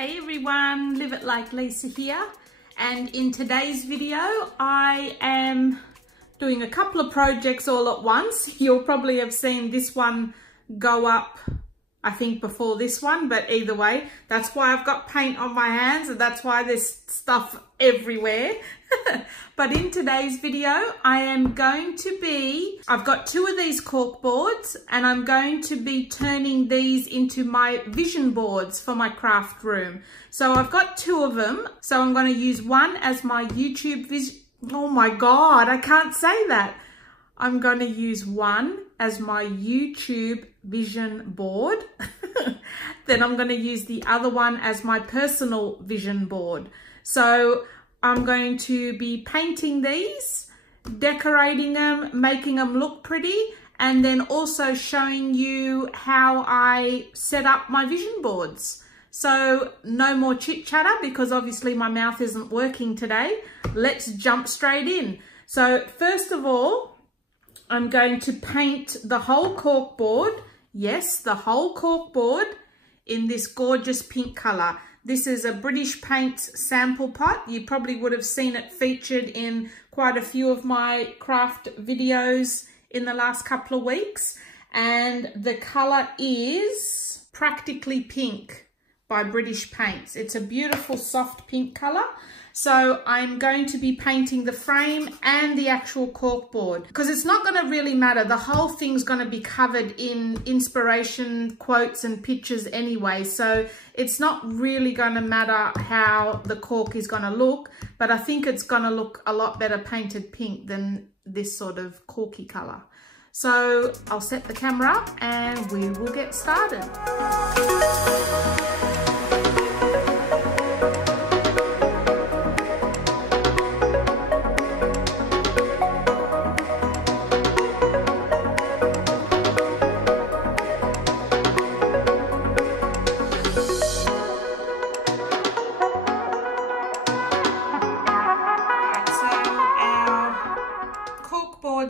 Hey everyone, Live It Like Lisa here, and in today's video I am doing a couple of projects all at once. You'll probably have seen this one go up I think before this one, but either way, that's why I've got paint on my hands and that's why there's stuff everywhere. But in today's video, I've got two of these cork boards and I'm going to be turning these into my vision boards for my craft room. So I've got two of them. So I'm going to use one as my YouTube vision. Oh my God, I can't say that. I'm going to use one as my YouTube vision board. Then I'm going to use the other one as my personal vision board. So I'm going to be painting these, decorating them, making them look pretty, and then also showing you how I set up my vision boards. So no more chit chatter because obviously my mouth isn't working today. Let's jump straight in. So first of all, I'm going to paint the whole cork board. Yes, the whole cork board in this gorgeous pink color. This is a British Paint sample pot. You probably would have seen it featured in quite a few of my craft videos in the last couple of weeks. And the color is Practically Pink by British Paints. It's a beautiful soft pink color. So I'm going to be painting the frame and the actual cork board because it's not going to really matter. The whole thing's going to be covered in inspiration quotes and pictures anyway. So it's not really going to matter how the cork is going to look, but I think it's going to look a lot better painted pink than this sort of corky color. So I'll set the camera up and we will get started.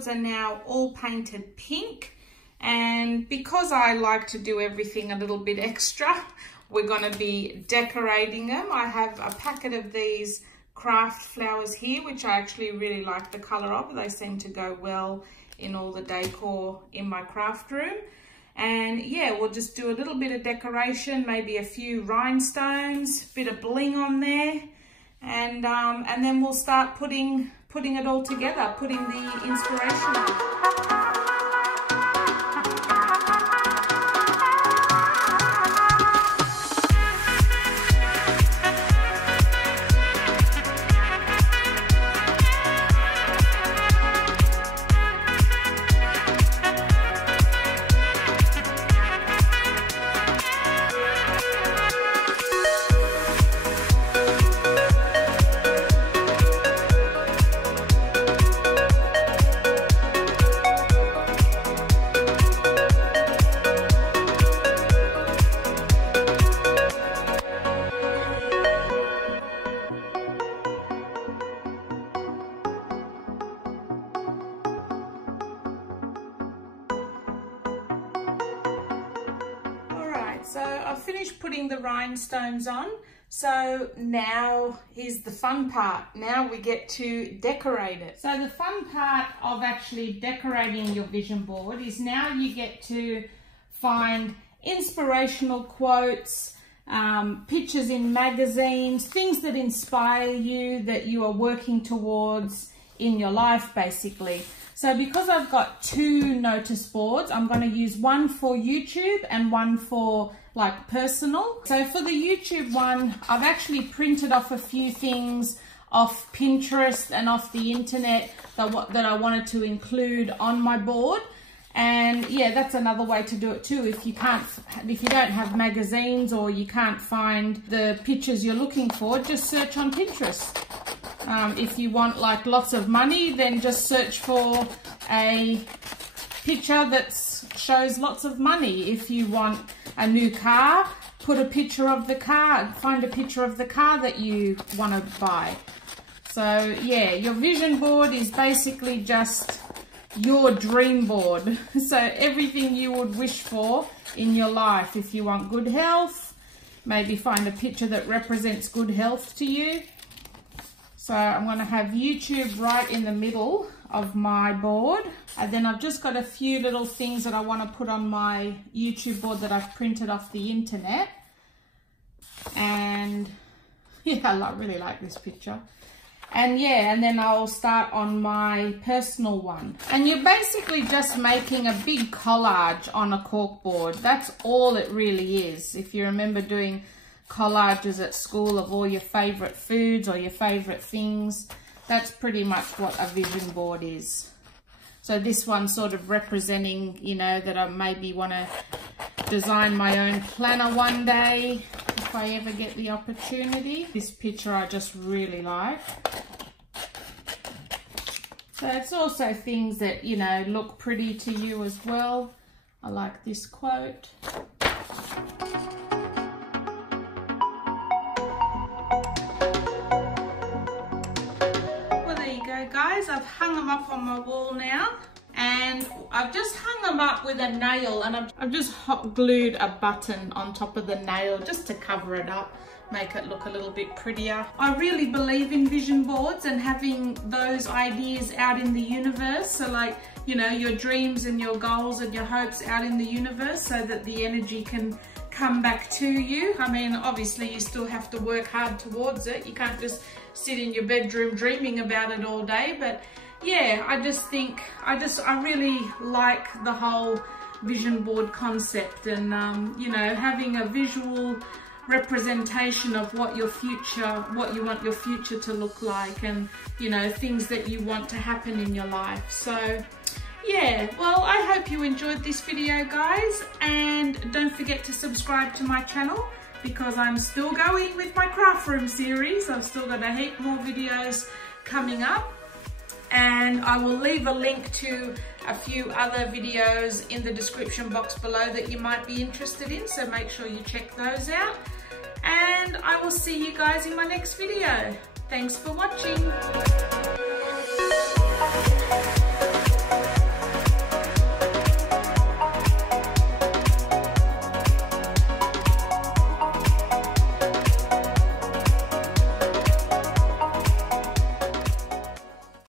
Are now all painted pink, and because I like to do everything a little bit extra, we're going to be decorating them. I have a packet of these craft flowers here, which I actually really like the color of. They seem to go well in all the decor in my craft room. And yeah, we'll just do a little bit of decoration, maybe a few rhinestones, bit of bling on there, and then we'll start putting it all together, putting the inspiration on. So I've finished putting the rhinestones on. So now here's the fun part. Now we get to decorate it. So the fun part of actually decorating your vision board is now you get to find inspirational quotes, pictures in magazines, things that inspire you, that you are working towards in your life basically. So because I've got two notice boards, I'm going to use one for YouTube and one for like personal. So for the YouTube one, I've actually printed off a few things off Pinterest and off the internet that I wanted to include on my board. And yeah, that's another way to do it too. If you don't have magazines or you can't find the pictures you're looking for, just search on Pinterest. If you want like lots of money, then just search for a picture that shows lots of money. If you want a new car, put a picture of the car, find a picture of the car that you want to buy. So yeah, your vision board is basically just your dream board. So everything you would wish for in your life. If you want good health, maybe find a picture that represents good health to you. So I'm going to have YouTube right in the middle of my board, and then I've just got a few little things that I want to put on my YouTube board that I've printed off the internet. And yeah, I really like this picture. And yeah, and then I'll start on my personal one. And you're basically just making a big collage on a cork board. That's all it really is. If you remember doing collages at school of all your favorite foods or your favorite things, that's pretty much what a vision board is. So this one's sort of representing, you know, that I maybe want to design my own planner one day if I ever get the opportunity. This picture I just really like. So it's also things that, you know, look pretty to you as well. I like this quote. Well, there you go, guys. I've hung them up on my wall now. And I've just hung them up with a nail, and I've just hot glued a button on top of the nail just to cover it up, make it look a little bit prettier. I really believe in vision boards and having those ideas out in the universe. So like, you know, your dreams and your goals and your hopes out in the universe so that the energy can come back to you. I mean, obviously you still have to work hard towards it. You can't just sit in your bedroom dreaming about it all day, but yeah, I just think, I really like the whole vision board concept, and you know, having a visual representation of what your future, what you want your future to look like, and you know, things that you want to happen in your life. So yeah, well, I hope you enjoyed this video, guys, and don't forget to subscribe to my channel because I'm still going with my craft room series. I've still got a heap more videos coming up. And I will leave a link to a few other videos in the description box below that you might be interested in, so make sure you check those out. And I will see you guys in my next video. Thanks for watching.